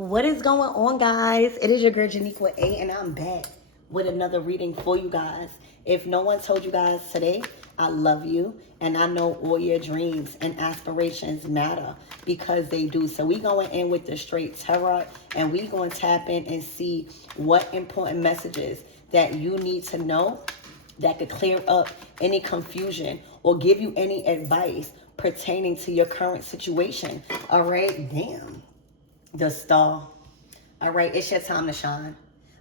What is going on, guys? It is your girl Janique with A, and I'm back with another reading for you guys. If no one told you guys today, I love you, and I know all your dreams and aspirations matter because they do. So we going in with the straight tarot, and we going to tap in and see what important messages that you need to know that could clear up any confusion or give you any advice pertaining to your current situation. All right, damn. The star. All right, it's your time to shine.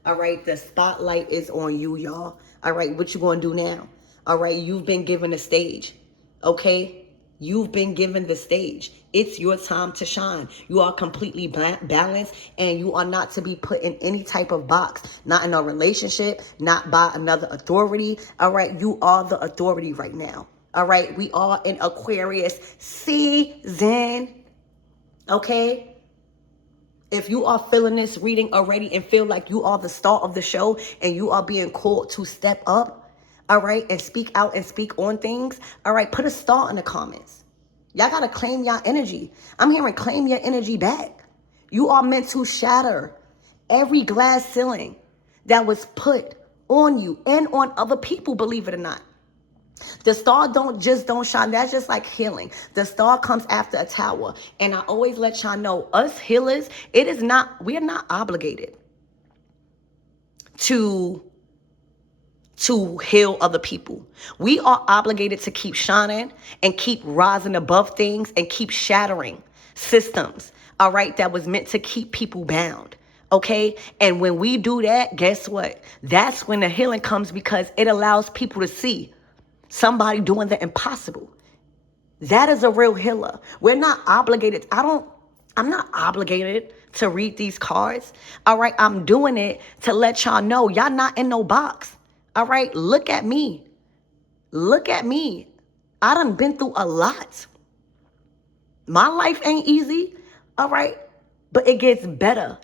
All right, the spotlight is on you, y'all. All right, what you gonna do now? All right, you've been given a stage. Okay, you've been given the stage. It's your time to shine. You are completely balanced, and you are not to be put in any type of box. Not in a relationship, not by another authority. All right, you are the authority right now. All right, we are in Aquarius season. Okay. If you are feeling this reading already and feel like you are the star of the show and you are being called to step up, all right, and speak out and speak on things, all right, put a star in the comments. Y'all got to claim your energy. I'm hearing claim your energy back. You are meant to shatter every glass ceiling that was put on you and on other people, believe it or not. The star don't shine. That's just like healing. The star comes after a tower. And I always let y'all know, us healers, we are not obligated to heal other people. We are obligated to keep shining and keep rising above things and keep shattering systems, all right, that was meant to keep people bound. Okay. And when we do that, guess what? That's when the healing comes, because it allows people to see somebody doing the impossible. That is a real healer. We're not obligated. I'm not obligated to read these cards. All right. I'm doing it to let y'all know y'all not in no box. All right. Look at me. Look at me. I done been through a lot. My life ain't easy. All right. But it gets better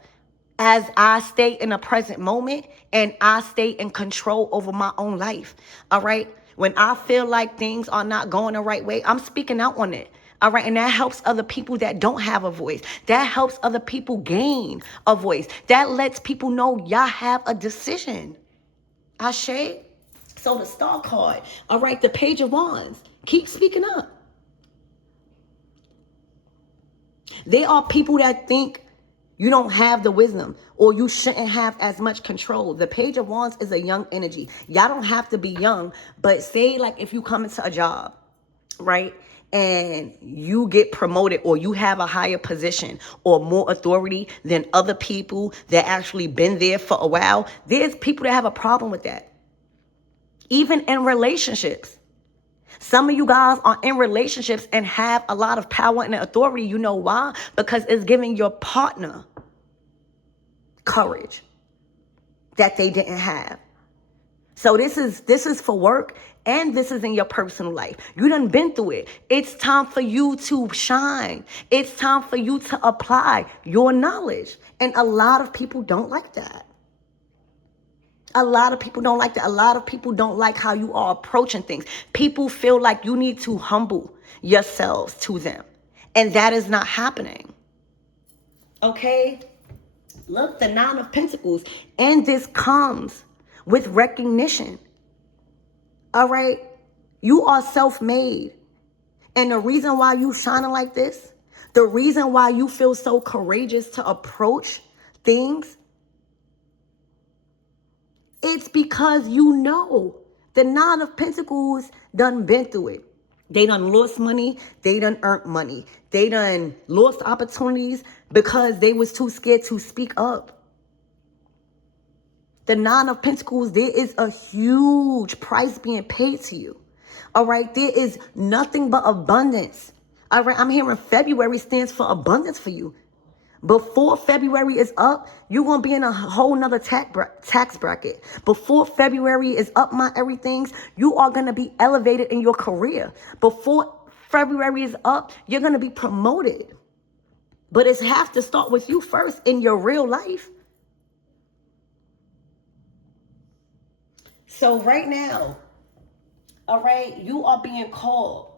as I stay in the present moment and I stay in control over my own life. All right. When I feel like things are not going the right way, I'm speaking out on it. All right. And that helps other people that don't have a voice. That helps other people gain a voice. That lets people know y'all have a decision. Ashe. So the star card. All right. The Page of Wands. Keep speaking up. There are people that think you don't have the wisdom or you shouldn't have as much control. The Page of Wands is a young energy. Y'all don't have to be young, but say like if you come into a job, right, and you get promoted or you have a higher position or more authority than other people that actually been there for a while, there's people that have a problem with that. Even in relationships. Some of you guys are in relationships and have a lot of power and authority. You know why? Because it's giving your partner courage that they didn't have. So this is for work, and this is in your personal life. You done been through it. It's time for you to shine. It's time for you to apply your knowledge. And a lot of people don't like that. A lot of people don't like that. A lot of people don't like how you are approaching things. People feel like you need to humble yourselves to them. And that is not happening. Okay? Look, the Nine of Pentacles. And this comes with recognition. All right? You are self-made. And the reason why you shining like this, the reason why you feel so courageous to approach things, it's because you know the Nine of Pentacles done been through it. They done lost money. They done earned money. They done lost opportunities because they was too scared to speak up. The Nine of Pentacles, there is a huge price being paid to you. All right, there is nothing but abundance. All right, I'm hearing February stands for abundance for you. Before February is up, you're going to be in a whole nother tax bracket. Before February is up, my everythings, you are going to be elevated in your career. Before February is up, you're going to be promoted. But it has to start with you first in your real life. So right now, all right, you are being called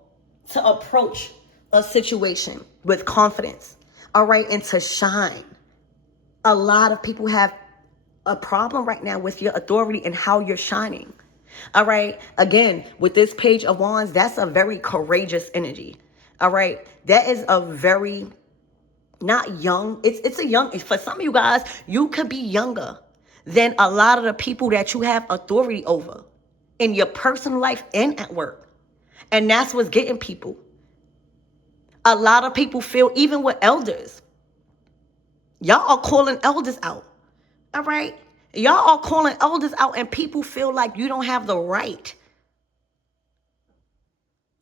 to approach a situation with confidence. All right, and to shine. A lot of people have a problem right now with your authority and how you're shining. All right. Again, with this Page of Wands, that's a very courageous energy. All right. That is a very not young. It's a young, for some of you guys, you could be younger than a lot of the people that you have authority over in your personal life and at work. And that's what's getting people. A lot of people feel, even with elders, y'all are calling elders out. All right. Y'all are calling elders out and people feel like you don't have the right.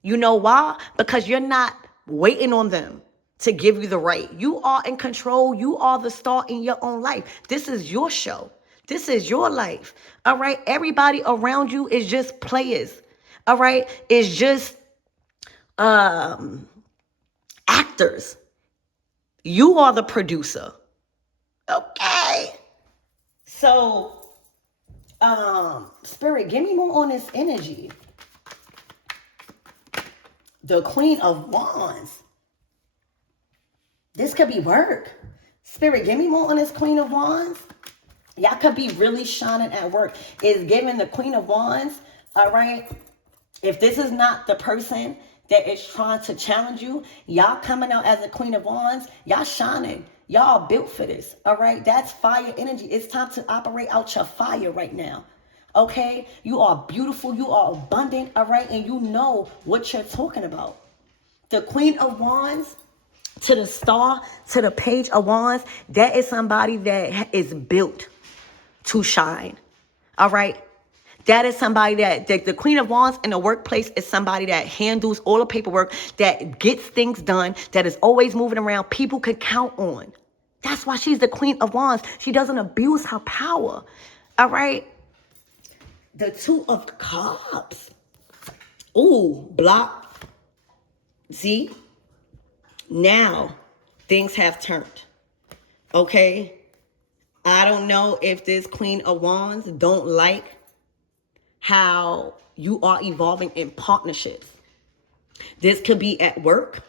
You know why? Because you're not waiting on them to give you the right. You are in control. You are the star in your own life. This is your show. This is your life. All right. Everybody around you is just players. All right. It's just actors. You are the producer. Okay. So, Spirit, give me more on this energy. The Queen of Wands. This could be work. Spirit, give me more on this Queen of Wands. Y'all could be really shining at work. It's giving the Queen of Wands, all right? If this is not the person that is trying to challenge you, y'all coming out as a Queen of Wands, y'all shining. Y'all built for this, all right? That's fire energy. It's time to operate out your fire right now, okay? You are beautiful. You are abundant, all right? And you know what you're talking about. The Queen of Wands to the Star, to the Page of Wands, that is somebody that is built to shine, all right? That is somebody that the Queen of Wands in the workplace is somebody that handles all the paperwork, that gets things done, that is always moving around, people can count on. That's why she's the Queen of Wands. She doesn't abuse her power. All right. The Two of Cups. Ooh, block. See? Now things have turned. Okay. I don't know if this Queen of Wands don't like how you are evolving in partnerships. This could be at work,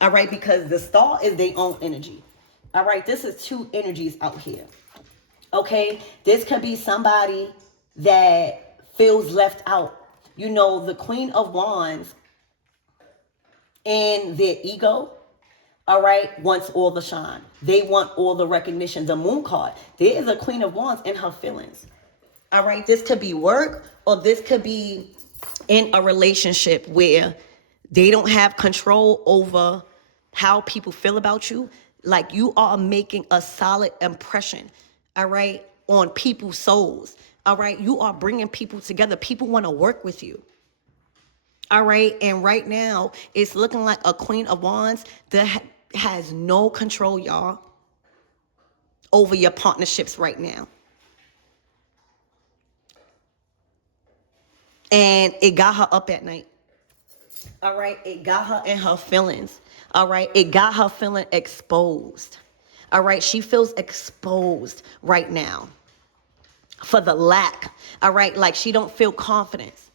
all right, because the Star is their own energy. All right, this is two energies out here. Okay, this could be somebody that feels left out. You know, the Queen of Wands and their ego, all right, wants all the shine. They want all the recognition. The Moon card, there is a Queen of Wands in her feelings. All right, this could be work, or this could be in a relationship where they don't have control over how people feel about you. Like, you are making a solid impression, all right, on people's souls. All right, you are bringing people together. People want to work with you. All right, and right now it's looking like a Queen of Wands that has no control, y'all, over your partnerships right now. And it got her up at night. All right. It got her in her feelings. All right. It got her feeling exposed. All right. She feels exposed right now for the lack. All right. Like, she don't feel confidence.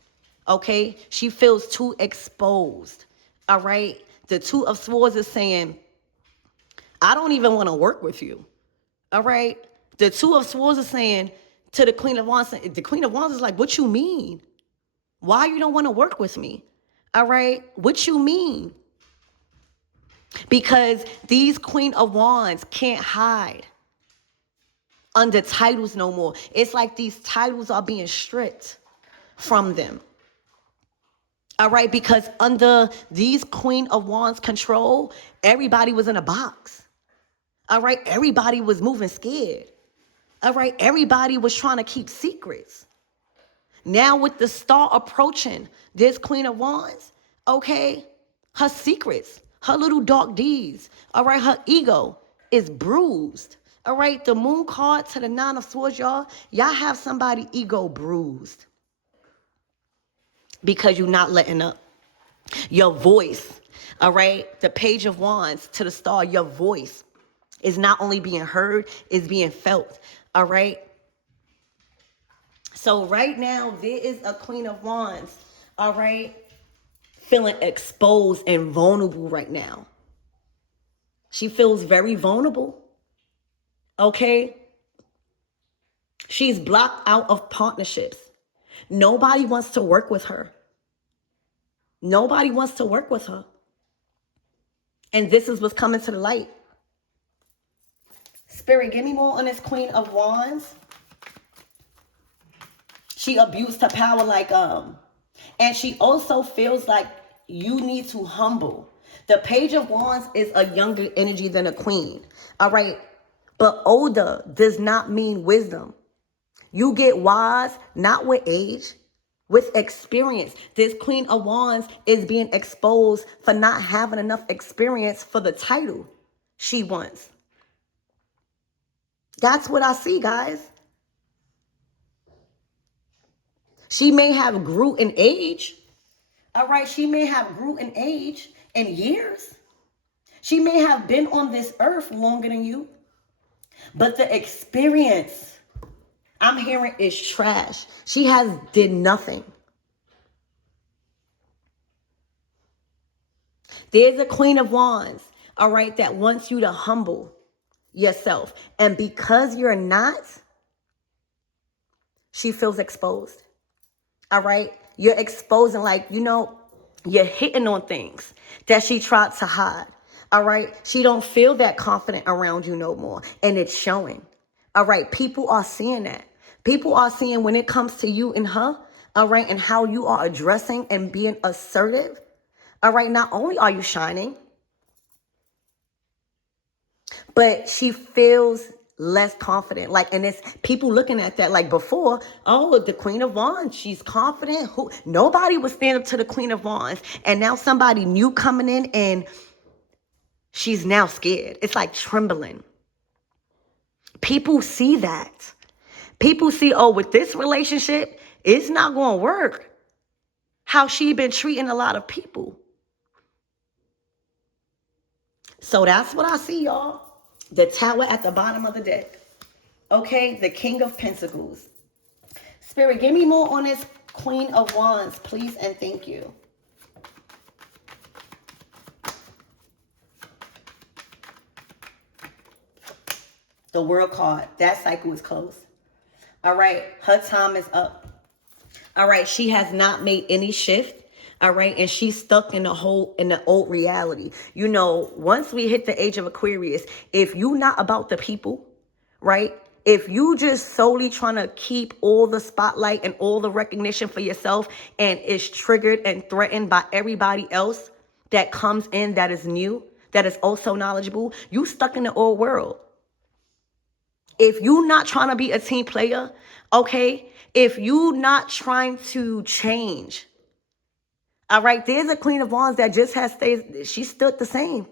Okay. She feels too exposed. All right. The Two of Swords is saying, I don't even want to work with you. All right. The Two of Swords is saying to the Queen of Wands, the Queen of Wands is like, what you mean? Why you don't want to work with me? All right. What you mean? Because these Queen of Wands can't hide under titles no more. It's like these titles are being stripped from them. All right. Because under these Queen of Wands control, everybody was in a box. All right. Everybody was moving scared. All right. Everybody was trying to keep secrets. Now with the Star approaching this Queen of Wands, okay, her secrets, her little dark deeds, all right, her ego is bruised. All right, the Moon card to the Nine of Swords, y'all have somebody ego bruised because you're not letting up. Your voice, all right, the Page of Wands to the Star, your voice is not only being heard, it's being felt, all right? So right now, there is a Queen of Wands, all right, feeling exposed and vulnerable right now. She feels very vulnerable. Okay? She's blocked out of partnerships. Nobody wants to work with her. Nobody wants to work with her. And this is what's coming to the light. Spirit, give me more on this Queen of Wands. She abused her power and she also feels like you need to humble. The Page of Wands is a younger energy than a queen. All right. But older does not mean wisdom. You get wise, not with age, with experience. This Queen of Wands is being exposed for not having enough experience for the title she wants. That's what I see, guys. She may have grew in age. All right, she may have grew in age and years. She may have been on this earth longer than you. But the experience I'm hearing is trash. She has did nothing. There's a Queen of Wands, all right, that wants you to humble yourself. And because you're not, she feels exposed. All right? You're exposing, you're hitting on things that she tried to hide. All right? She don't feel that confident around you no more. And it's showing. All right? People are seeing that. People are seeing when it comes to you and her, all right, and how you are addressing and being assertive. All right? Not only are you shining, but she feels less confident. And it's people looking at that like before, oh, the Queen of Wands, she's confident. Nobody would stand up to the Queen of Wands. And now somebody new coming in and she's now scared. It's like trembling. People see that. People see, oh, with this relationship, it's not going to work. How she been treating a lot of people. So that's what I see, y'all. The Tower at the bottom of the deck. Okay, the King of Pentacles. Spirit, give me more on this Queen of Wands, please, and thank you. The World card. That cycle is closed. All right, her time is up. All right, she has not made any shift. All right, and she's stuck in the old reality. You know, once we hit the age of Aquarius, if you not about the people, right? If you just solely trying to keep all the spotlight and all the recognition for yourself and is triggered and threatened by everybody else that comes in that is new, that is also knowledgeable, you stuck in the old world. If you not trying to be a team player, okay? If you not trying to change, all right, there's a Queen of Wands that just has stayed, she stood the same.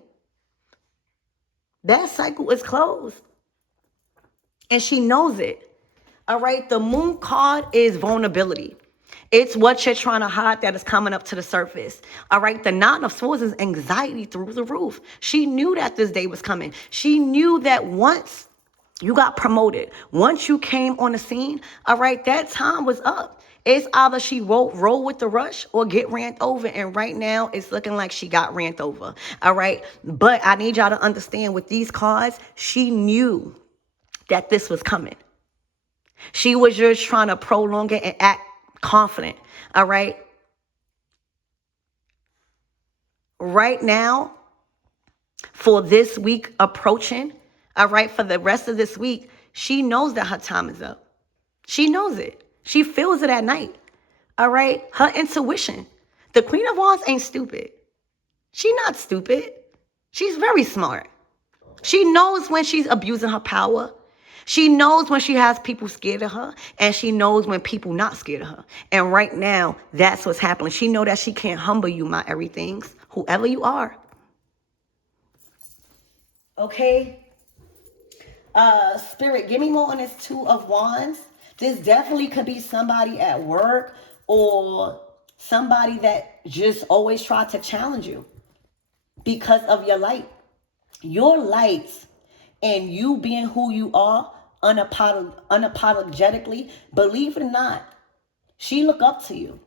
That cycle is closed. And she knows it. All right, the Moon card is vulnerability. It's what you're trying to hide that is coming up to the surface. All right, the Nine of Swords is anxiety through the roof. She knew that this day was coming. She knew that once you got promoted, once you came on the scene, all right, that time was up. It's either she roll with the rush or get ran over. And right now, it's looking like she got ran over. All right, but I need y'all to understand with these cards, she knew that this was coming. She was just trying to prolong it and act confident. All right. Right now, for this week approaching, all right, for the rest of this week, she knows that her time is up. She knows it. She feels it at night. All right. Her intuition. The Queen of Wands ain't stupid. She's not stupid. She's very smart. She knows when she's abusing her power. She knows when she has people scared of her, and she knows when people not scared of her. And right now, that's what's happening. She know that she can't humble you, my everythings, whoever you are. Okay. Spirit, give me more on this Two of Wands. This definitely could be somebody at work or somebody that just always tried to challenge you because of your light. Your light and you being who you are unapologetically, believe it or not, she look up to you.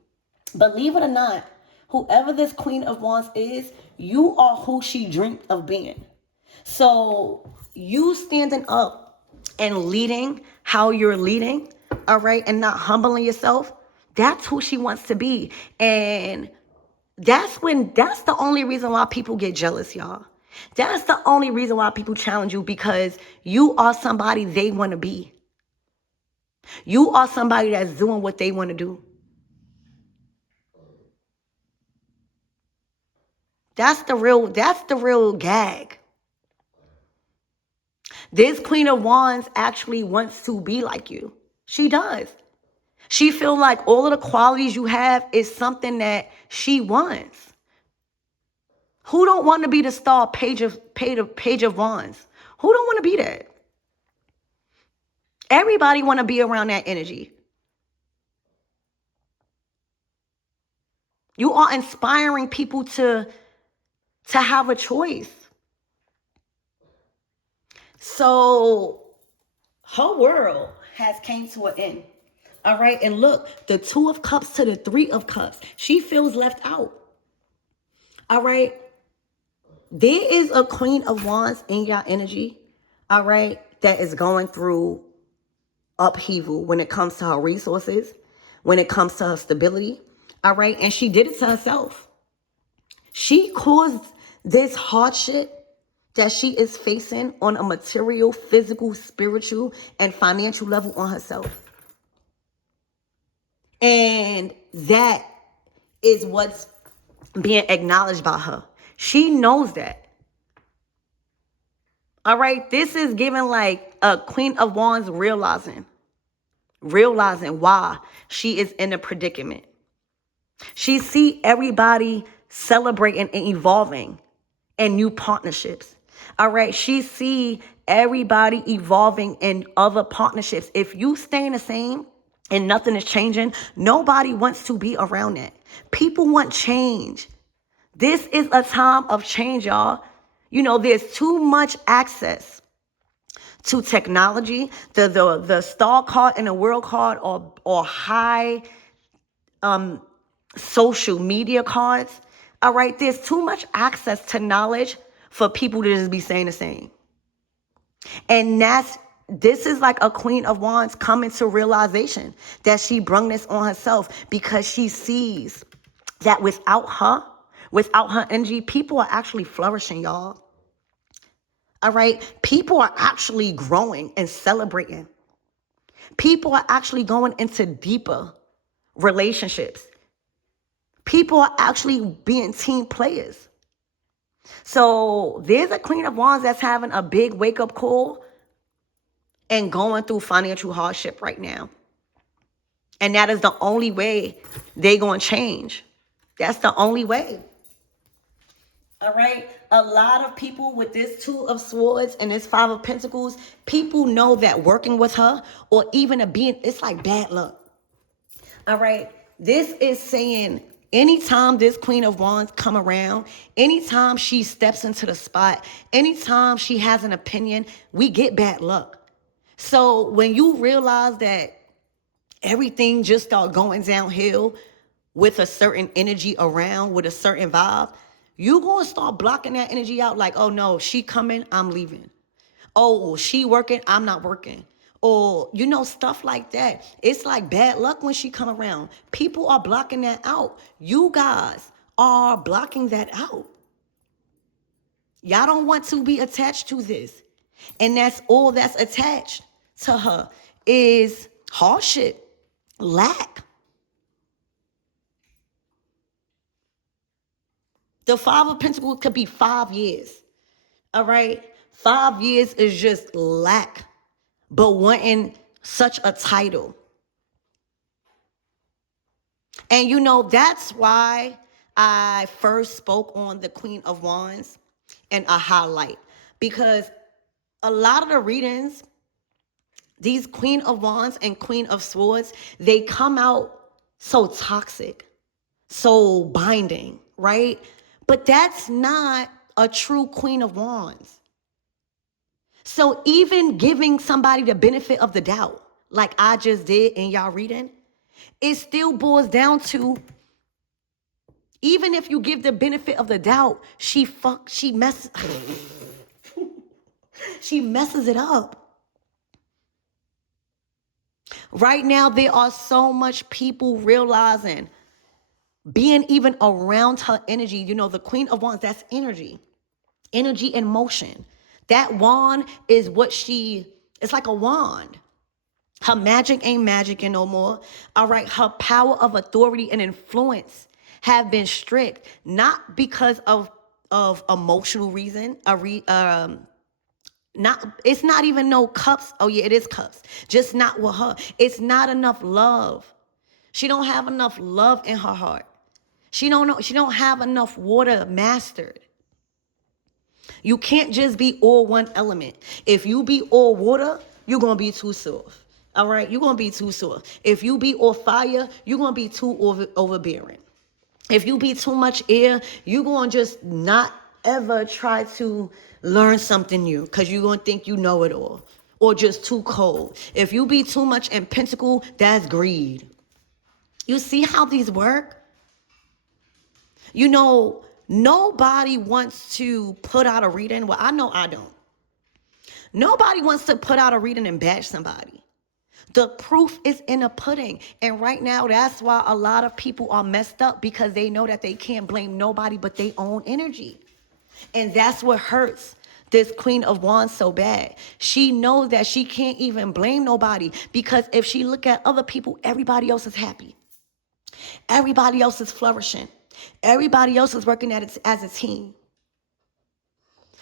Believe it or not, whoever this Queen of Wands is, you are who she dreamt of being. So you standing up and leading how you're leading, all right, and not humbling yourself, that's who she wants to be. And that's the only reason why people get jealous, y'all. That's the only reason why people challenge you, because you are somebody they want to be. You are somebody that's doing what they want to do. That's the real gag. This Queen of Wands actually wants to be like you. She does. She feels like all of the qualities you have is something that she wants. Who don't want to be the star page of wands? Who don't want to be that? Everybody want to be around that energy. You are inspiring people to have a choice. So her world has came to an end. All right. And look, the 2 of Cups to the 3 of Cups. She feels left out. All right. There is a Queen of Wands in your energy. All right. That is going through upheaval when it comes to her resources, when it comes to her stability. All right. And she did it to herself. She caused this hardship that she is facing on a material, physical, spiritual, and financial level on herself. And that is what's being acknowledged by her. She knows that. All right, this is giving like a Queen of Wands realizing why she is in a predicament. She see everybody celebrating and evolving in new partnerships. All right, she see everybody evolving in other partnerships. If you staying the same and nothing is changing, nobody wants to be around that. People want change. This is a time of change, y'all. You know, there's too much access to technology. The star card and the world card or high social media cards. All right, there's too much access to knowledge for people to just be saying the same. And this is like a Queen of Wands coming to realization that she brung this on herself, because she sees that without her energy, people are actually flourishing, y'all. All right, people are actually growing and celebrating. People are actually going into deeper relationships. People are actually being team players. So there's a Queen of Wands that's having a big wake-up call and going through financial hardship right now. And that is the only way they're going to change. That's the only way. All right. A lot of people with this 2 of Swords and this 5 of Pentacles, people know that working with her or even it's like bad luck. All right. This is saying anytime this Queen of Wands come around, anytime she steps into the spot, anytime she has an opinion, we get bad luck. So when you realize that everything just start going downhill with a certain energy around, with a certain vibe, you gonna start blocking that energy out like, oh no, she coming, I'm leaving. Oh, she working, I'm not working. Or, stuff like that. It's like bad luck when she come around. People are blocking that out. You guys are blocking that out. Y'all don't want to be attached to this. And that's all that's attached to her is hardship, lack. The 5 of Pentacles could be 5 years. All right? 5 years is just lack, but wanting such a title. And that's why I first spoke on the Queen of Wands and a highlight. Because a lot of the readings, these Queen of Wands and Queen of Swords, they come out so toxic, so binding, right? But that's not a true Queen of Wands. So even giving somebody the benefit of the doubt, like I just did in y'all reading, it still boils down to, even if you give the benefit of the doubt, she messes it up. Right now, there are so much people realizing, being even around her energy. You know, the Queen of Wands, that's energy. Energy in motion. That wand is it's like a wand. Her magic ain't magic no more. All right. Her power of authority and influence have been strict, not because of emotional reason. Not, it's not even no cups. Oh yeah, it is cups. Just not with her. It's not enough love. She don't have enough love in her heart. She don't have enough water mastered. You can't just be all one element. If you be all water, you're going to be too soft. All right? You're going to be too soft. If you be all fire, you're going to be too overbearing. If you be too much air, you're going to just not ever try to learn something new because you're going to think you know it all, or just too cold. If you be too much in pentacle, that's greed. You see how these work? You know, nobody wants to put out a reading. Well, I know I don't. Nobody wants to put out a reading and bash somebody. The proof is in the pudding. And right now, that's why a lot of people are messed up, because they know that they can't blame nobody but their own energy. And that's what hurts this Queen of Wands so bad. She knows that she can't even blame nobody, because if she look at other people, everybody else is happy. Everybody else is flourishing. Everybody else is working at it as a team.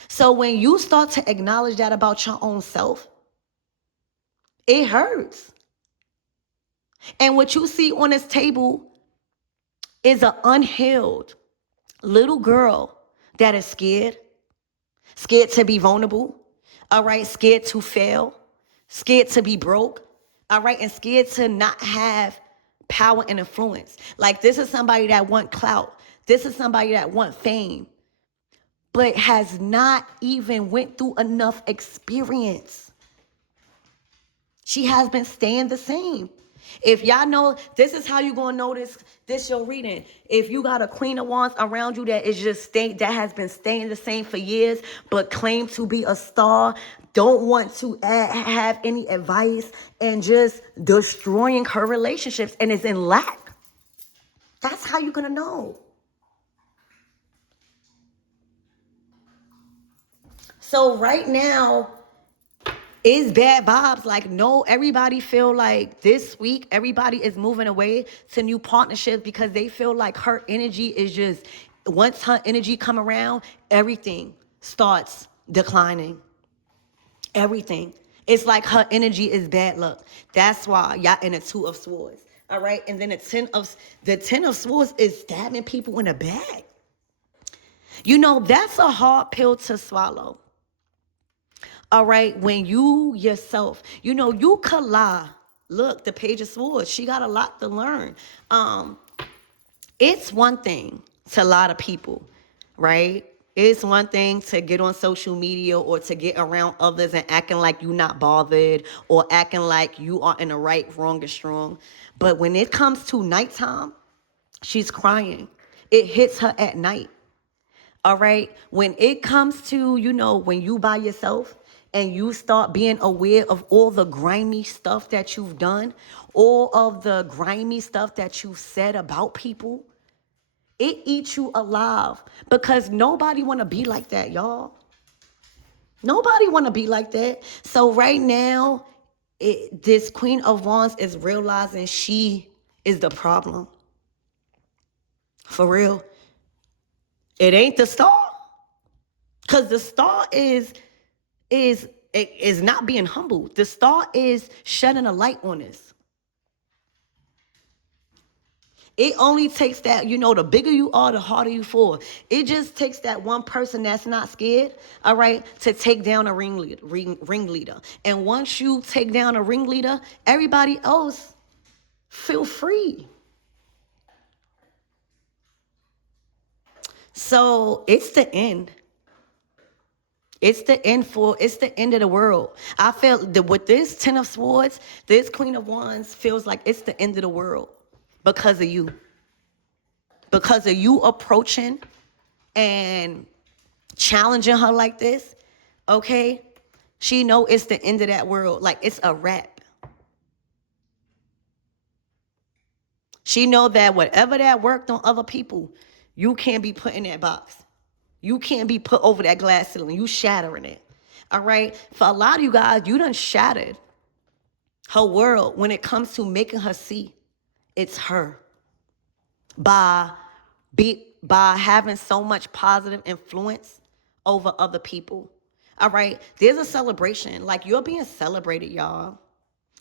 So when you start to acknowledge that about your own self, it hurts. And what you see on this table is an unhealed little girl that is scared to be vulnerable, all right, scared to fail, scared to be broke, all right, and scared to not have power and influence. Like, this is somebody that want clout. This is somebody that want fame, but has not even went through enough experience. She has been staying the same. If y'all know, this is how you gonna know this your reading. If you got a Queen of Wands around you that is just that has been staying the same for years, but claim to be a star, don't want to have any advice, and just destroying her relationships and is in lack. That's how you're gonna know. So right now, it's bad vibes. Like, no, everybody feel like this week, everybody is moving away to new partnerships, because they feel like her energy is just, once her energy come around, everything starts declining. Everything. It's like her energy is bad luck. That's why y'all in a Two of Swords. All right. And then the Ten of Swords is stabbing people in the back. You know, that's a hard pill to swallow. All right, when you yourself, you know, you could lie. Look, the Page of Swords, she got a lot to learn. It's one thing to lie to people, right? It's one thing to get on social media or to get around others and acting like you're not bothered, or acting like you are in the right, wrong, and strong. But when it comes to nighttime, she's crying. It hits her at night. All right. When it comes to, you know, when you by yourself and you start being aware of all the grimy stuff that you've done, all of the grimy stuff that you've said about people, it eats you alive, because nobody want to be like that, y'all. Nobody want to be like that. So right now, this Queen of Wands is realizing she is the problem. For real. It ain't the star. Because the star is not being humble. The star is shedding a light on us. It only takes that, you know, the bigger you are, the harder you fall. It just takes that one person that's not scared, all right, to take down a ringleader. And once you take down a ringleader, everybody else feel free. So it's the end. It's the end of the world. I feel that with this Ten of Swords, this Queen of Wands feels like it's the end of the world because of you. Because of you approaching and challenging her like this, okay? She know it's the end of that world. Like, it's a wrap. She know that whatever that worked on other people, you can't be put in that box. You can't be put over that glass ceiling. You shattering it. All right? For a lot of you guys, you done shattered her world when it comes to making her see it's her. By having so much positive influence over other people. All right? There's a celebration. Like, you're being celebrated, y'all.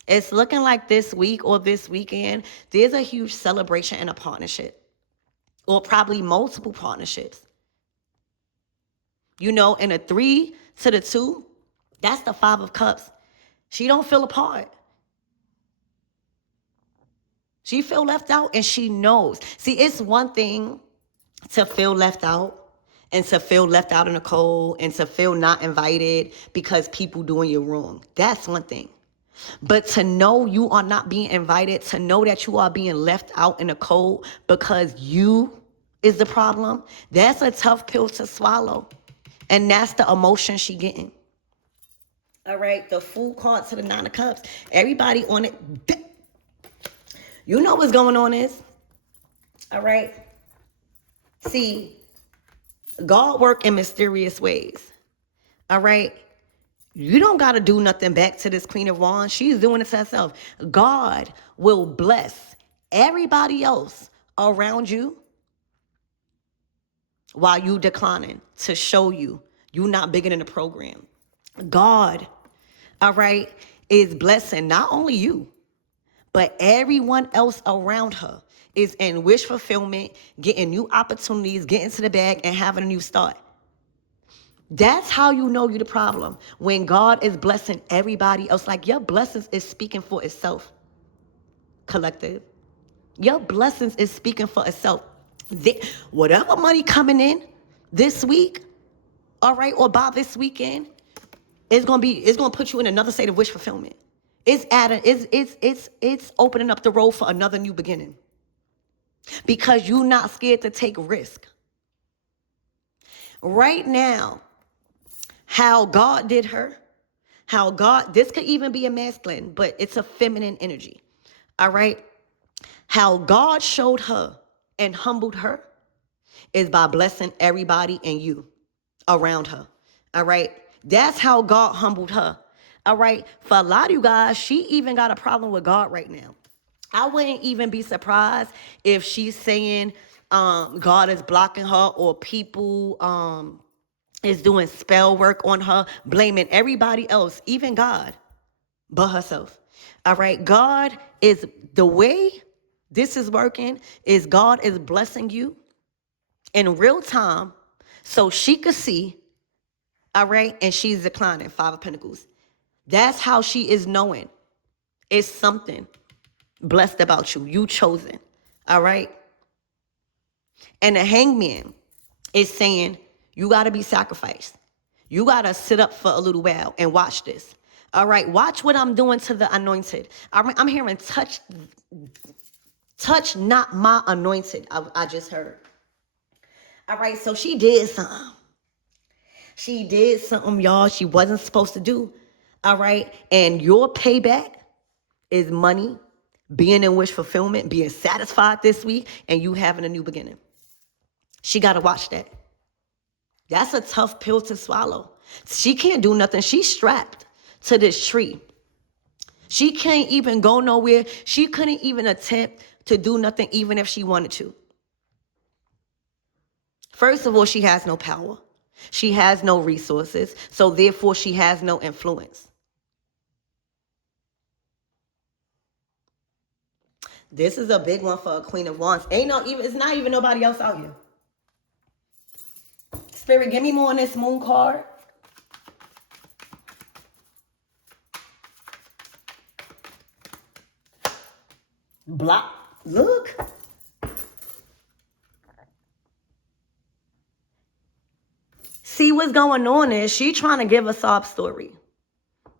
It's looking like this week or this weekend, there's a huge celebration and a partnership. Or probably multiple partnerships. You know, and a 3 to the 2, that's the 5 of Cups. She don't feel apart. She feel left out and she knows. See, it's one thing to feel left out and to feel left out in the cold and to feel not invited because people doing you wrong. That's one thing. But to know you are not being invited, to know that you are being left out in the cold because you is the problem, that's a tough pill to swallow. And that's the emotion she getting. All right, the Fool card to the 9 of Cups. Everybody on it. You know what's going on is. All right. See, God work in mysterious ways. All right. You don't got to do nothing back to this Queen of Wands. She's doing it to herself. God will bless everybody else around you while you declining to show you not bigger than the program. God, all right, is blessing not only you, but everyone else around her is in wish fulfillment, getting new opportunities, getting to the bag, and having a new start. That's how you know you're the problem. When God is blessing everybody else, like your blessings is speaking for itself, collective. Your blessings is speaking for itself. Whatever money coming in this week, all right, or by this weekend, it's gonna put you in another state of wish fulfillment. It's opening up the road for another new beginning. Because you're not scared to take risk. Right now, how God did her, this could even be a masculine, but it's a feminine energy. All right? How God showed her and humbled her is by blessing everybody and you around her. All right? That's how God humbled her. All right? For a lot of you guys, she even got a problem with God right now. I wouldn't even be surprised if she's saying God is blocking her or people is doing spell work on her, blaming everybody else, even God, but herself. All right, God is, the way this is working is God is blessing you in real time so she could see, all right, and she's declining, 5 of Pentacles. That's how she is knowing it's something blessed about you. You chosen. All right. And the Hangman is saying you got to be sacrificed. You got to sit up for a little while and watch this. All right. Watch what I'm doing to the anointed. I'm hearing touch not my anointed. I just heard. All right. So she did something. She did something, y'all, she wasn't supposed to do. All right. And your payback is money, being in wish fulfillment, being satisfied this week, and you having a new beginning. She got to watch that. That's a tough pill to swallow. She can't do nothing. She's strapped to this tree. She can't even go nowhere. She couldn't even attempt to do nothing even if she wanted to. First of all, she has no power. She has no resources. So therefore, she has no influence. This is a big one for a Queen of Wands. It's not even nobody else out here. Spirit, give me more on this Moon card. Block. Look. See, what's going on is she trying to give a sob story.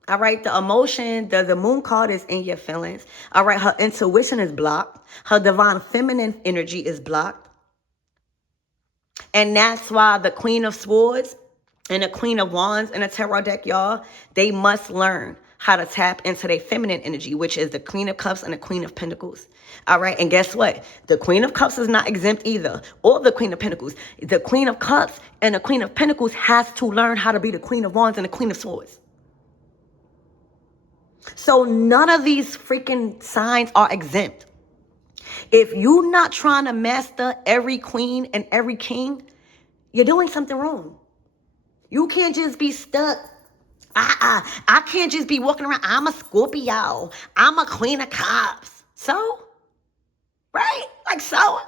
All right, the emotion, the Moon card is in your feelings. All right, her intuition is blocked. Her divine feminine energy is blocked. And that's why the Queen of Swords and the Queen of Wands in a tarot deck, y'all, they must learn how to tap into their feminine energy, which is the Queen of Cups and the Queen of Pentacles. All right, and guess what? The Queen of Cups is not exempt either, or the Queen of Pentacles. The Queen of Cups and the Queen of Pentacles has to learn how to be the Queen of Wands and the Queen of Swords. So none of these freaking signs are exempt. If you're not trying to master every queen and every king, you're doing something wrong. You can't just be stuck. I can't just be walking around. I'm a Scorpio. I'm a Queen of Cups. So, right? Like, so,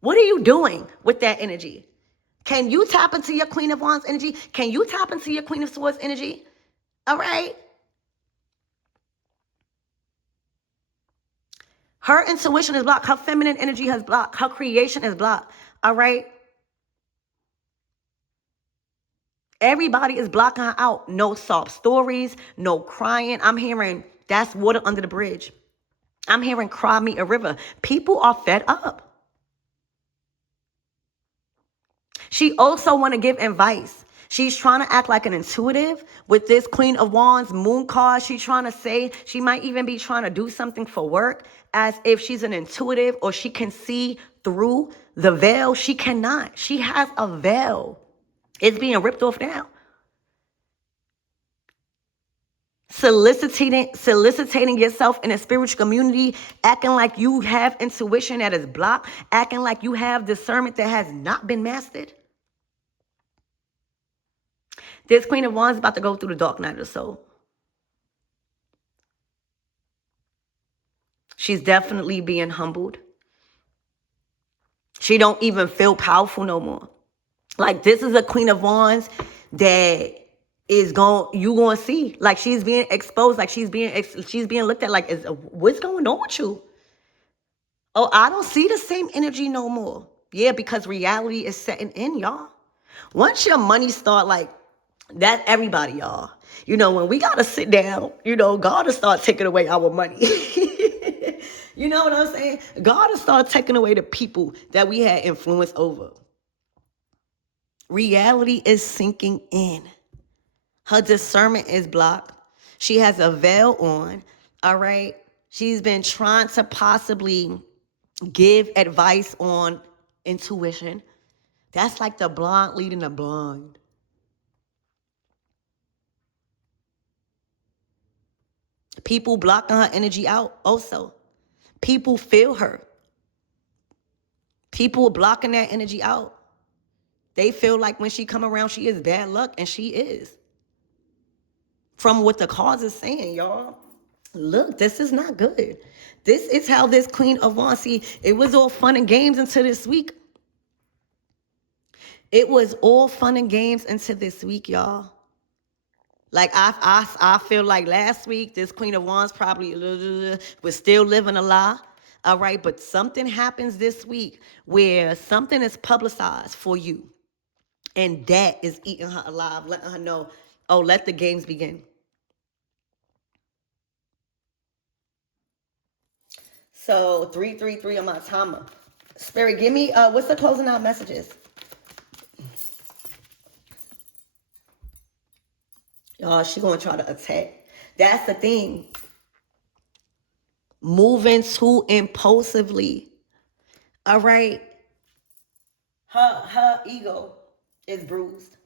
what are you doing with that energy? Can you tap into your Queen of Wands energy? Can you tap into your Queen of Swords energy? All right? Her intuition is blocked. Her feminine energy has blocked. Her creation is blocked. All right? Everybody is blocking her out. No soft stories, no crying. I'm hearing that's water under the bridge. I'm hearing cry me a river. People are fed up. She also want to give advice. She's trying to act like an intuitive with this Queen of Wands moon card. She's trying to say, she might even be trying to do something for work as if she's an intuitive or she can see through the veil. She cannot. She has a veil. It's being ripped off now. Soliciting yourself in a spiritual community, acting like you have intuition that is blocked, acting like you have discernment that has not been mastered. This Queen of Wands is about to go through the dark night of the soul. She's definitely being humbled. She don't even feel powerful no more. Like, this is a Queen of Wands that is you gonna see, like, she's being exposed, like she's being looked at like, what's going on with you? Oh, I don't see the same energy no more. Yeah, because reality is setting in, y'all. Once your money start, like, that's everybody, y'all. You know, when we gotta sit down, you know, God will start taking away our money. You know what I'm saying? God will start taking away the people that we had influence over. Reality is sinking in. Her discernment is blocked. She has a veil on, all right? She's been trying to possibly give advice on intuition. That's like the blind leading the blind. People blocking her energy out also. People feel her. People blocking that energy out. They feel like when she come around, she is bad luck, and she is. From what the cards is saying, y'all. Look, this is not good. This is how this Queen of Wands, see, it was all fun and games until this week. It was all fun and games until this week, y'all. Like, I feel like last week, this Queen of Wands probably was still living a lie. All right, but something happens this week where something is publicized for you. And that is eating her alive, letting her know, oh, let the games begin. So 333 on my timer. Spirit, give me, what's the closing out messages? Y'all, she gonna try to attack. That's the thing. Moving too impulsively. All right. Her ego is bruised.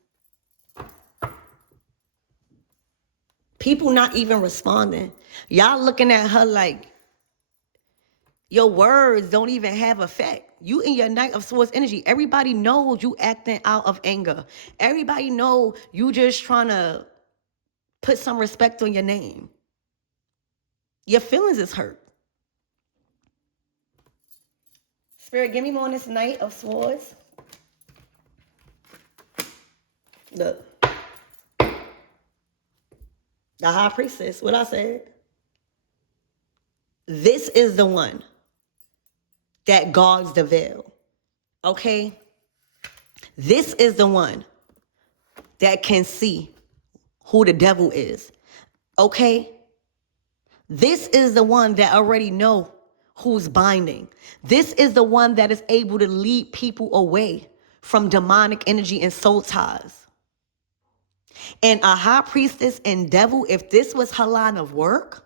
People not even responding. Y'all looking at her like your words don't even have effect. You in your Knight of Swords energy. Everybody knows you acting out of anger. Everybody know you just trying to put some respect on your name. Your feelings is hurt. Spirit, give me more on this Knight of Swords. Look. The High Priestess, what I said. This is the one that guards the veil. Okay? This is the one that can see who the devil is. Okay? This is the one that already know who's binding. This is the one that is able to lead people away from demonic energy and soul ties. And a high priestess and devil, if this was her line of work,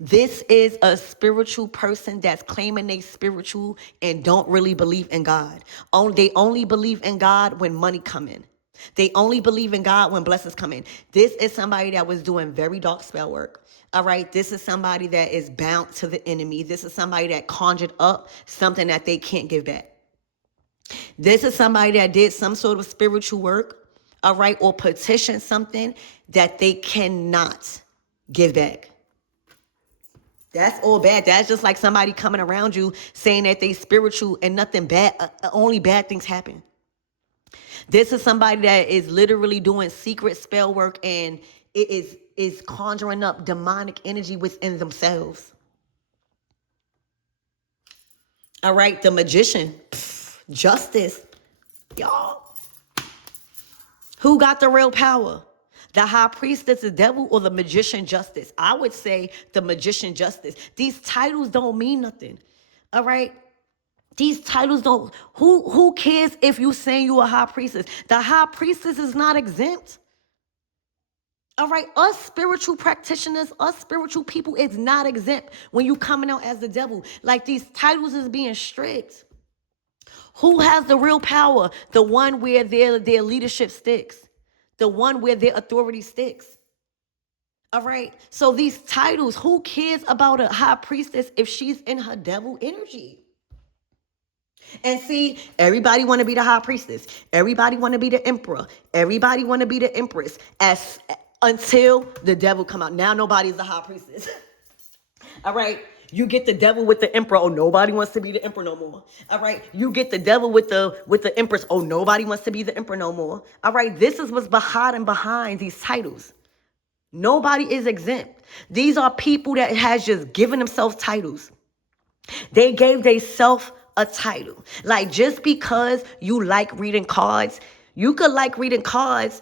this is a spiritual person that's claiming they spiritual and don't really believe in God. They only believe in God when money come in. They only believe in God when blessings come in. This is somebody that was doing very dark spell work. All right. This is somebody that is bound to the enemy. This is somebody that conjured up something that they can't give back. This is somebody that did some sort of spiritual work. All right. Or petitioned something that they cannot give back. That's all bad. That's just like somebody coming around you saying that they spiritual and nothing bad, only bad things happen. This is somebody that is literally doing secret spell work and it is conjuring up demonic energy within themselves. All right, the magician, justice, y'all. Who got the real power? The high priestess, the devil, or the magician justice? I would say the magician justice. These titles don't mean nothing. All right? These titles don't, who cares if you saying you a high priestess? The high priestess is not exempt. All right, us spiritual practitioners, us spiritual people, it's not exempt when you coming out as the devil. Like these titles is being strict. Who has the real power? The one where their leadership sticks. The one where their authority sticks. All right. So these titles, who cares about a high priestess if she's in her devil energy? And see, everybody want to be the high priestess. Everybody want to be the emperor. Everybody want to be the empress. Until the devil come out. Now nobody's the high priestess. All right. You get the devil with the emperor. Oh, nobody wants to be the emperor no more. All right. You get the devil with the empress. Oh, nobody wants to be the emperor no more. All right. This is what's behind these titles. Nobody is exempt. These are people that has just given themselves titles. They gave themselves a title. Like just because you like reading cards, you could like reading cards,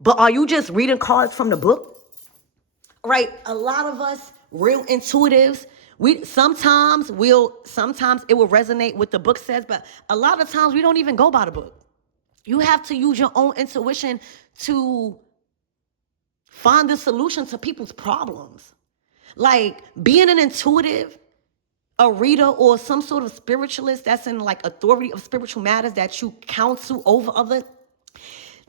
but are you just reading cards from the book? Right? A lot of us real intuitives, sometimes it will resonate with the book says, but a lot of times we don't even go by the book. You have to use your own intuition to find the solution to people's problems. Like being an intuitive, a reader, or some sort of spiritualist that's in like authority of spiritual matters that you counsel over others,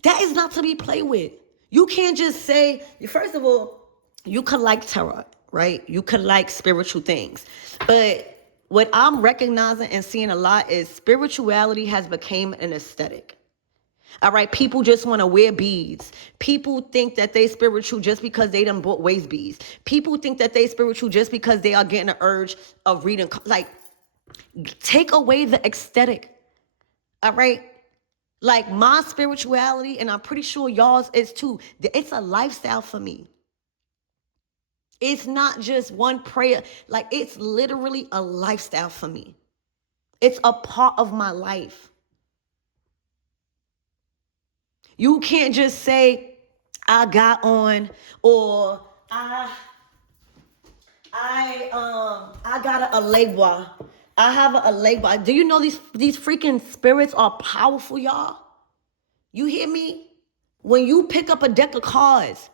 that is not to be played with. You can't just say, first of all, you could like tarot, right? You could like spiritual things. But what I'm recognizing and seeing a lot is spirituality has become an aesthetic. All right, people just want to wear beads. People think that they spiritual just because they done bought waist beads. People think that they spiritual just because they are getting an urge of reading. Like, take away the aesthetic. All right? Like my spirituality, and I'm pretty sure y'all's is too. It's a lifestyle for me. It's not just one prayer. Like, it's literally a lifestyle for me. It's a part of my life. You can't just say, I got on, or I got a legua. I have a legua. Do you know these freaking spirits are powerful, y'all? You hear me? When you pick up a deck of cards,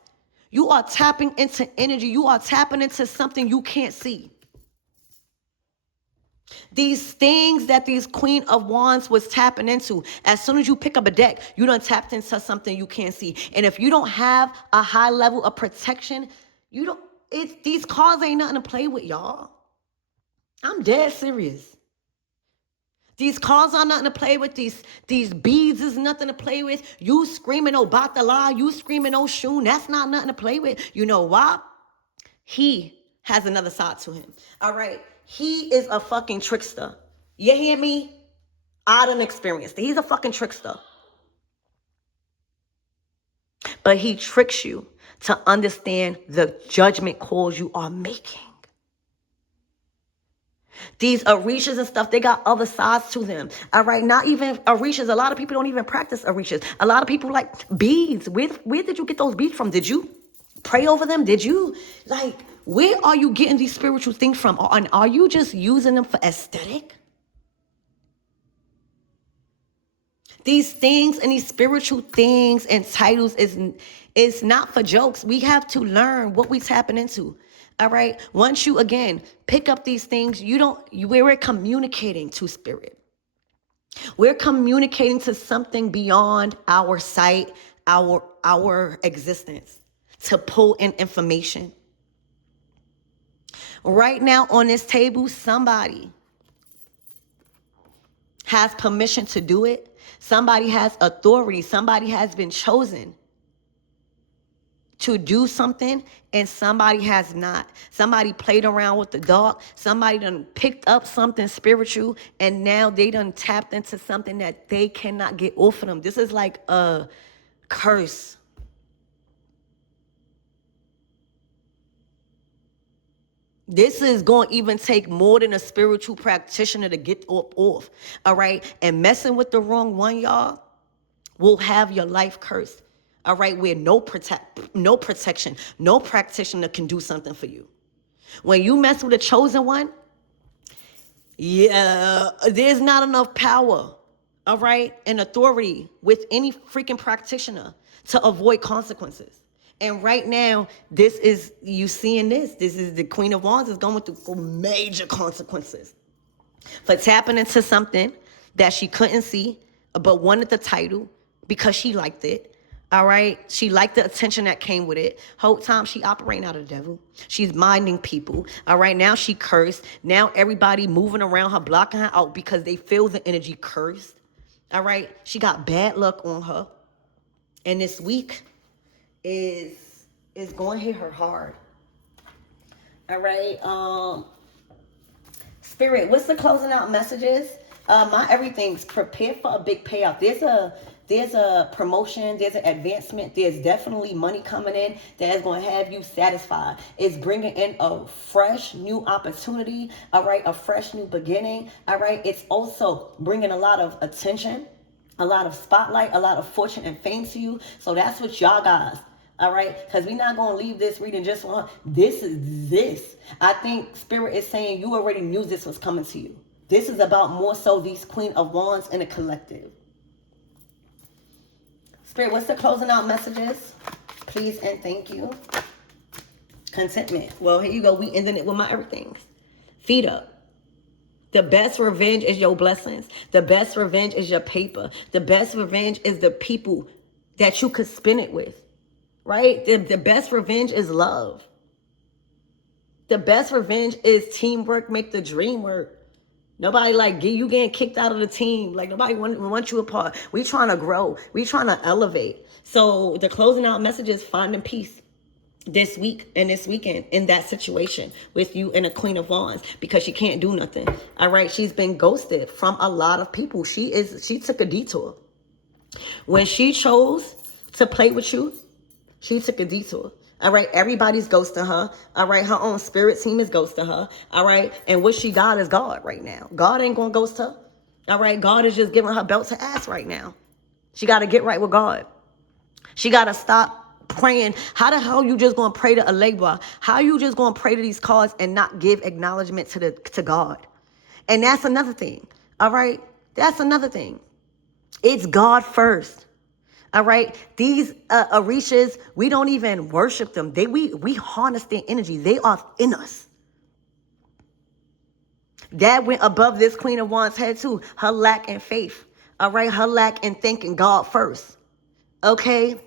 you are tapping into energy. You are tapping into something you can't see. These things that these Queen of Wands was tapping into, as soon as you pick up a deck, you done tapped into something you can't see. And if you don't have a high level of protection, these cards ain't nothing to play with, y'all. I'm dead serious. These cards are nothing to play with. These beads is nothing to play with. You screaming, oh, Batala, you screaming, oh, Shun, that's not nothing to play with. You know why? He has another side to him. All right. He is a fucking trickster. You hear me? I done experienced it. He's a fucking trickster. But he tricks you to understand the judgment calls you are making. These Orishas and stuff, they got other sides to them. All right, not even Orishas. A lot of people don't even practice Orishas. A lot of people like beads. Where did you get those beads from? Did you pray over them? Did you, like, where are you getting these spiritual things from? And are you just using them for aesthetic? These things and these spiritual things and titles is not for jokes. We have to learn what we tapping into. All right. Once you again pick up these things, we're communicating to spirit. We're communicating to something beyond our sight, our existence, to pull in information. Right now on this table, somebody has permission to do it. Somebody has authority. Somebody has been chosen to do something, and somebody has not. Somebody played around with the dark. Somebody done picked up something spiritual, and now they done tapped into something that they cannot get off of them. This is like a curse. This is going to even take more than a spiritual practitioner to get off. All right? And messing with the wrong one, y'all, will have your life cursed. All right? Where no protection, no practitioner can do something for you. When you mess with a chosen one, yeah, there's not enough power, all right, and authority with any freaking practitioner to avoid consequences. And right now, this is, you seeing this is the Queen of Wands is going through major consequences for tapping into something that she couldn't see, but wanted the title because she liked it. All right. She liked the attention that came with it. Whole time she operating out of the devil. She's minding people. All right. Now she cursed. Now everybody moving around her, blocking her out because they feel the energy cursed. All right. She got bad luck on her. And this week is going to hit her hard. All right. Spirit, what's the closing out messages? My everything's prepared for a big payoff. There's a promotion, there's an advancement, there's definitely money coming in that is going to have you satisfied. It's bringing in a fresh new opportunity, all right, a fresh new beginning, all right. It's also bringing a lot of attention, a lot of spotlight, a lot of fortune and fame to you. So that's what y'all guys. All right, because we're not going to leave this reading just on this is this. I think Spirit is saying you already knew this was coming to you. This is about more so these Queen of Wands in a collective. Spirit, what's the closing out messages? Please and thank you. Contentment. Well, here you go. We ending it with my everything. Feet up. The best revenge is your blessings. The best revenge is your paper. The best revenge is the people that you could spend it with. Right? The best revenge is love. The best revenge is teamwork, make the dream work. Nobody like you getting kicked out of the team. Like nobody want you apart. We trying to grow. We trying to elevate. So the closing out message is finding peace this week and this weekend in that situation with you and a Queen of Wands because she can't do nothing. All right. She's been ghosted from a lot of people. She took a detour. When she chose to play with you, she took a detour. All right. Everybody's ghosting her. All right. Her own spirit team is ghosting her. All right. And what she got is God right now. God ain't going to ghost her. All right. God is just giving her belt to ass right now. She got to get right with God. She got to stop praying. How the hell you just going to pray to a labor? How you just going to pray to these cards and not give acknowledgement to God? And that's another thing. All right. That's another thing. It's God first. All right. These Orishas, we don't even worship them. We harness their energy. They are in us. That went above this Queen of Wands head too. Her lack in faith. All right. Her lack in thinking God first. Okay.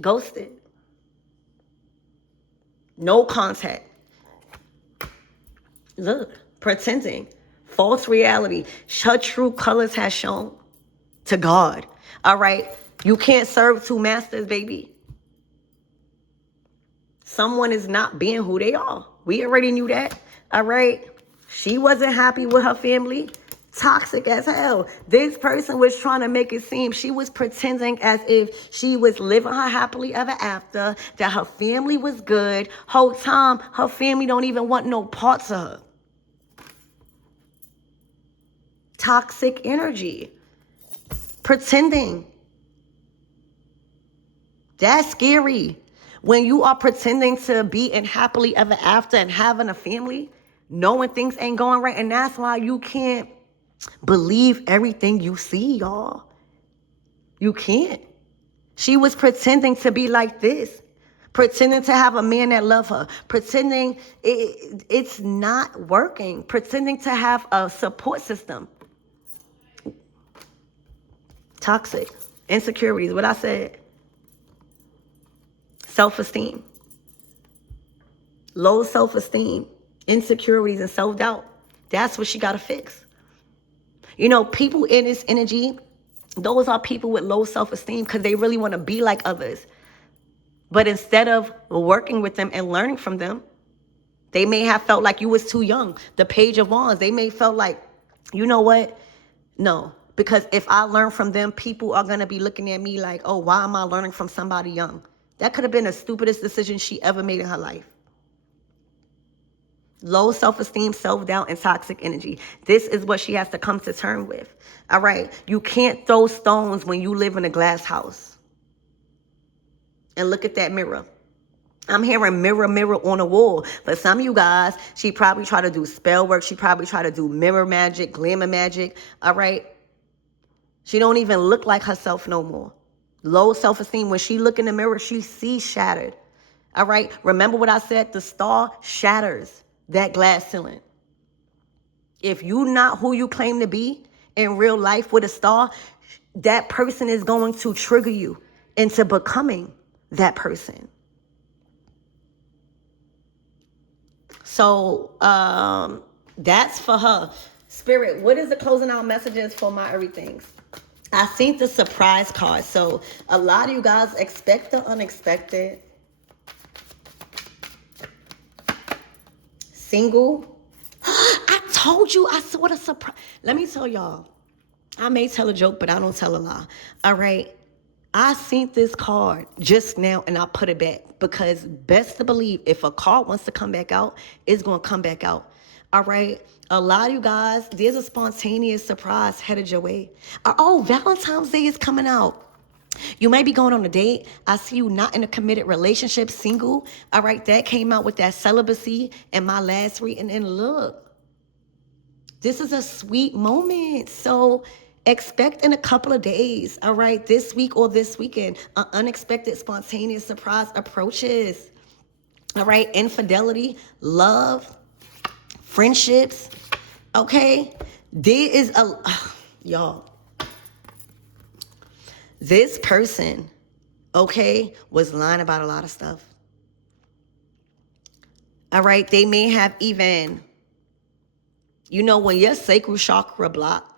Ghosted. No contact. Look, pretending. False reality. Her true colors has shown to God. All right. You can't serve two masters, baby. Someone is not being who they are. We already knew that. All right. She wasn't happy with her family. Toxic as hell. This person was trying to make it seem she was pretending as if she was living her happily ever after, that her family was good. Whole time, her family don't even want no parts of her. Toxic energy. Pretending. That's scary. When you are pretending to be in happily ever after and having a family, knowing things ain't going right. And that's why you can't believe everything you see, y'all. You can't. She was pretending to be like this, pretending to have a man that love her, pretending it's not working, pretending to have a support system. Toxic. Insecurities, what I said. Self-esteem. Low self-esteem. Insecurities and self-doubt. That's what she got to fix. You know, people in this energy, those are people with low self-esteem because they really want to be like others. But instead of working with them and learning from them, they may have felt like you was too young. The Page of Wands, they may felt like, you know what? No, because if I learn from them, people are going to be looking at me like, oh, why am I learning from somebody young? That could have been the stupidest decision she ever made in her life. Low self-esteem, self-doubt, and toxic energy. This is what she has to come to terms with. All right. You can't throw stones when you live in a glass house. And look at that mirror. I'm hearing mirror, mirror on a wall. For some of you guys, she probably try to do spell work. She probably try to do mirror magic, glamour magic. All right. She don't even look like herself no more. Low self-esteem. When she look in the mirror, she sees shattered. All right. Remember what I said? The star shatters that glass ceiling. If you not who you claim to be in real life with a star, that person is going to trigger you into becoming that person. So that's for her. Spirit, what is the closing out messages for my everythings? I think the surprise card. So a lot of you guys expect the unexpected. Single. I told you I saw the surprise. Let me tell y'all. I may tell a joke, but I don't tell a lie. All right. I seen this card just now and I put it back because best to believe if a card wants to come back out, it's going to come back out. All right. A lot of you guys, there's a spontaneous surprise headed your way. Oh, Valentine's Day is coming out. You may be going on a date. I see you not in a committed relationship, single. All right. That came out with that celibacy in my last reading. And look, this is a sweet moment. So expect in a couple of days, all right, this week or this weekend, an unexpected, spontaneous surprise approaches. All right, infidelity, love, friendships, okay? There is y'all, this person, okay, was lying about a lot of stuff. All right, they may have even, you know, when your sacral chakra blocked,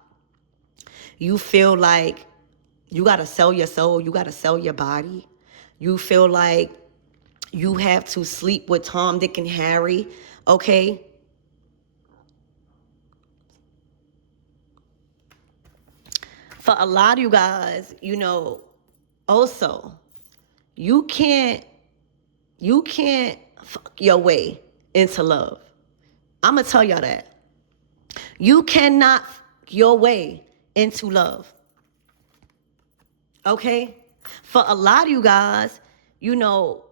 you feel like you got to sell your soul. You got to sell your body. You feel like you have to sleep with Tom, Dick, and Harry. Okay? For a lot of you guys, you know, also, you can't fuck your way into love. I'm going to tell y'all that. You cannot fuck your way into love. Okay? For a lot of you guys, you know,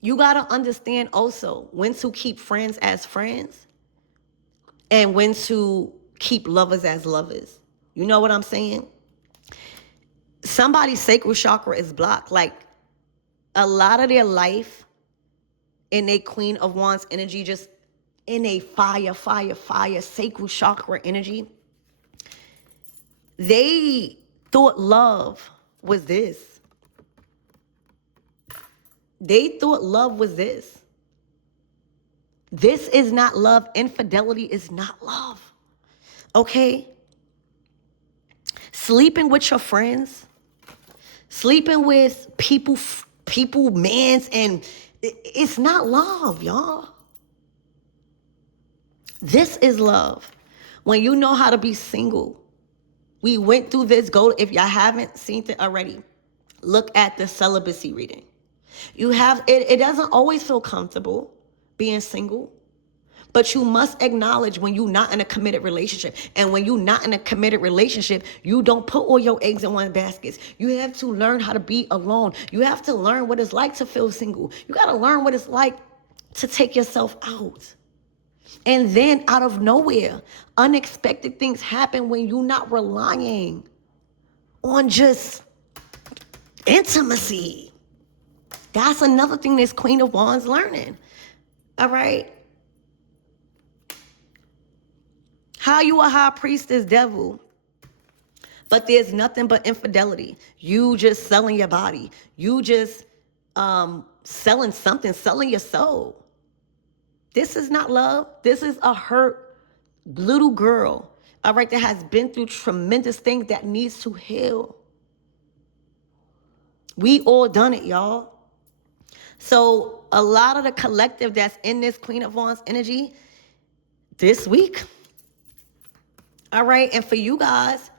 you got to understand also when to keep friends as friends and when to keep lovers as lovers. You know what I'm saying? Somebody's sacral chakra is blocked. Like a lot of their life in a Queen of Wands energy, just in a fire, sacral chakra energy, they thought love was this. They thought love was this. This is not love. Infidelity is not love. Okay? Sleeping with your friends, sleeping with people, mans, and it's not love, y'all. This is love. When you know how to be single. We went through this. Go, if y'all haven't seen it already, look at the celibacy reading. You have, it doesn't always feel comfortable being single, but you must acknowledge when you're not in a committed relationship. And when you're not in a committed relationship, you don't put all your eggs in one basket. You have to learn how to be alone. You have to learn what it's like to feel single. You got to learn what it's like to take yourself out. And then out of nowhere, unexpected things happen when you're not relying on just intimacy. That's another thing this Queen of Wands learning. All right. How you a high priestess devil, but there's nothing but infidelity. You just selling your body. You just selling something, selling your soul. This is not love. This is a hurt little girl, all right, that has been through tremendous things that needs to heal. We all done it, y'all. So a lot of the collective that's in this Queen of Wands energy this week, all right, and for you guys,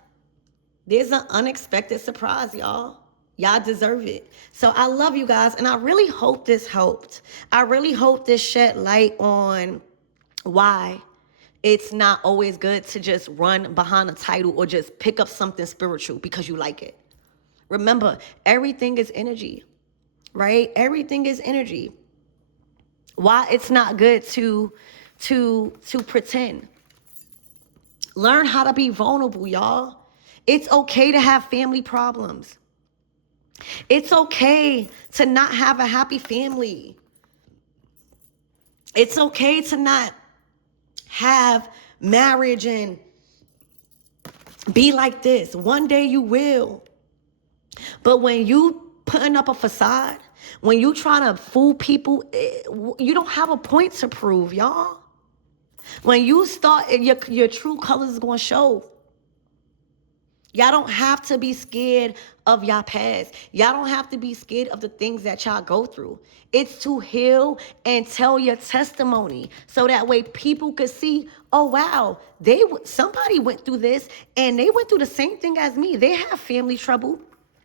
there's an unexpected surprise, y'all. Y'all deserve it. So I love you guys, and I really hope this helped. I really hope this shed light on why it's not always good to just run behind a title or just pick up something spiritual because you like it. Remember, everything is energy, right? Everything is energy. Why it's not good to pretend. Learn how to be vulnerable, y'all. It's okay to have family problems. It's okay to not have a happy family. It's okay to not have marriage and be like this. One day you will. But when you putting up a facade, when you trying to fool people, you don't have a point to prove, y'all. When you start, your true colors is going to show. Y'all don't have to be scared of y'all past. Y'all don't have to be scared of the things that y'all go through. It's to heal and tell your testimony so that way people could see, oh, wow, somebody went through this and they went through the same thing as me. They have family trouble.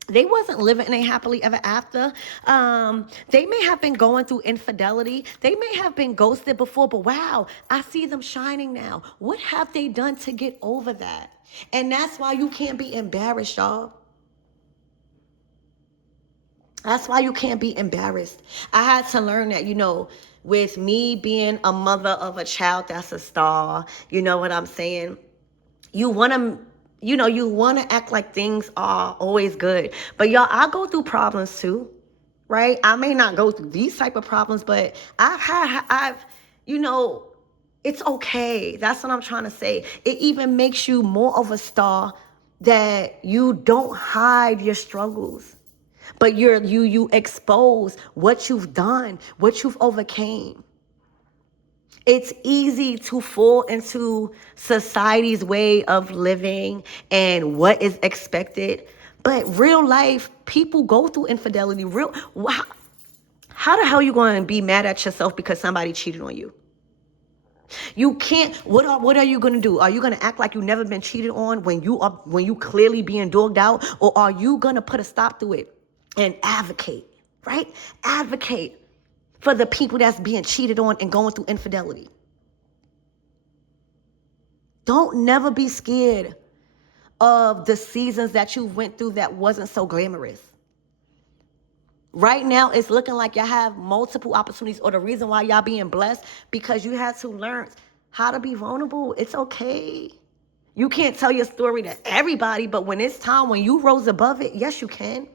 They wasn't living in a happily ever after. They may have been going through infidelity. They may have been ghosted before, but wow, I see them shining now. What have they done to get over that? And that's why you can't be embarrassed, y'all. That's why you can't be embarrassed. I had to learn that, with me being a mother of a child that's a star, you know what I'm saying? You want to act like things are always good. But y'all, I go through problems too, right? I may not go through these type of problems, but it's okay. That's what I'm trying to say. It even makes you more of a star that you don't hide your struggles, but you expose what you've done, what you've overcame. It's easy to fall into society's way of living and what is expected. But real life, people go through infidelity. How the hell are you going to be mad at yourself because somebody cheated on you? You can't. What are you going to do? Are you going to act like you've never been cheated on when you clearly being dogged out? Or are you going to put a stop to it and advocate, right? Advocate for the people that's being cheated on and going through infidelity. Don't never be scared of the seasons that you went through that wasn't so glamorous. Right now, it's looking like y'all have multiple opportunities, or the reason why y'all being blessed, because you had to learn how to be vulnerable. It's okay. You can't tell your story to everybody, but when it's time, when you rose above it, yes, you can.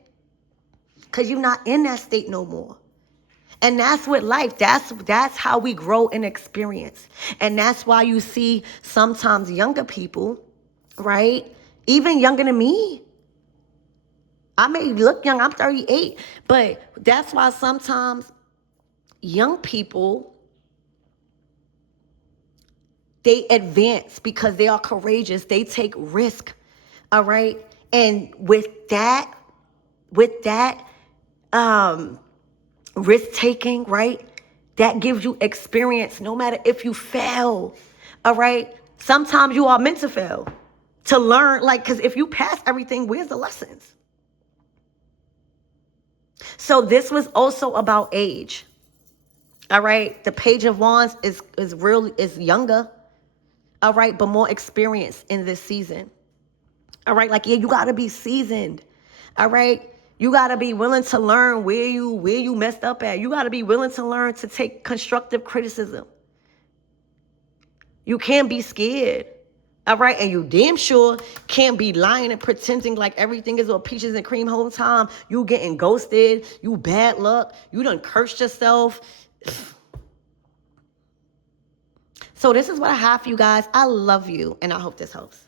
Because you're not in that state no more. And that's with life. That's how we grow in experience. And that's why you see sometimes younger people, right? Even younger than me. I may look young, I'm 38, but that's why sometimes young people, they advance because they are courageous. They take risk, all right? And with that, risk taking, right? That gives you experience no matter if you fail, all right? Sometimes you are meant to fail to learn, because if you pass everything, where's the lessons? So this was also about age, all right? The Page of Wands is younger, all right, but more experienced in this season, all right? You got to be seasoned, all right? You got to be willing to learn where you messed up at. You got to be willing to learn to take constructive criticism. You can't be scared. All right, and you damn sure can't be lying and pretending like everything is all peaches and cream whole time. You getting ghosted, you bad luck, you done cursed yourself. So this is what I have for you guys. I love you, and I hope this helps.